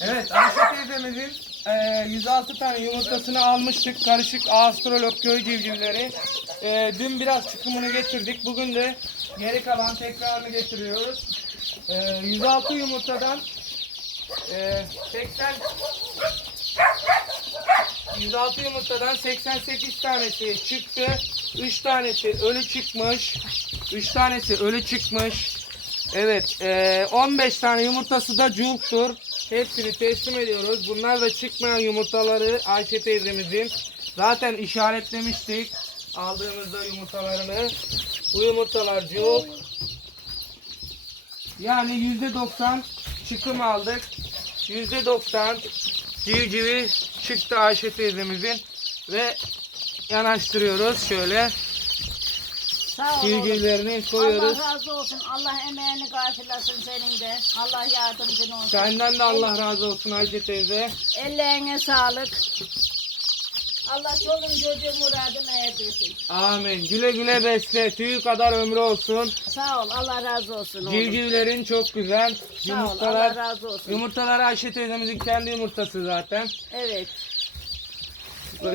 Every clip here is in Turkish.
Evet Ayşe teyzemizin e, 106 tane yumurtasını almıştık. Karışık Astrolog köy civcivleri. E, dün biraz çıkımını getirdik. Bugün de geri kalan tekrarını getiriyoruz. E, 106 yumurtadan e, 80 106 yumurtadan 88 tanesi çıktı. 3 tanesi ölü çıkmış. 3 tanesi ölü çıkmış. Evet, eee, 15 tane yumurtası da culktur. Hepsini teslim ediyoruz. Bunlar da çıkmayan yumurtaları Ayşe teyzemizin. Zaten işaretlemiştik aldığımızda yumurtalarını. Bu yumurtalar culk. Yani %90 çıkım aldık. %90 civcivi çıktı Ayşe teyzemizin. Ve yanaştırıyoruz şöyle. Sağ ol oğlum. Koyuyoruz. Allah razı olsun. Allah emeğini karşılasın senin de. Allah yardımcın olsun. Senden de Allah razı olsun Ayşe teyze. Ellerine sağlık. Allah çoluğun çocuğun muradına erdirsin. Amin. Güle güle besle. Tüyü kadar ömrü olsun. Sağ ol. Allah razı olsun oğlum. Civcivlerin çok güzel. Sağ ol. Allah Yumurtalar. razı olsun. Yumurtalar Ayşe teyzemizin kendi yumurtası zaten. Evet.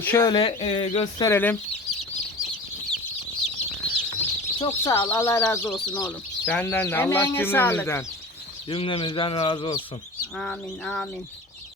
Şöyle e, gösterelim. Çok sağ ol. Allah razı olsun oğlum. Senden de Allah Emeğine cümlemizden. Cümlemizden razı olsun. Amin. Amin.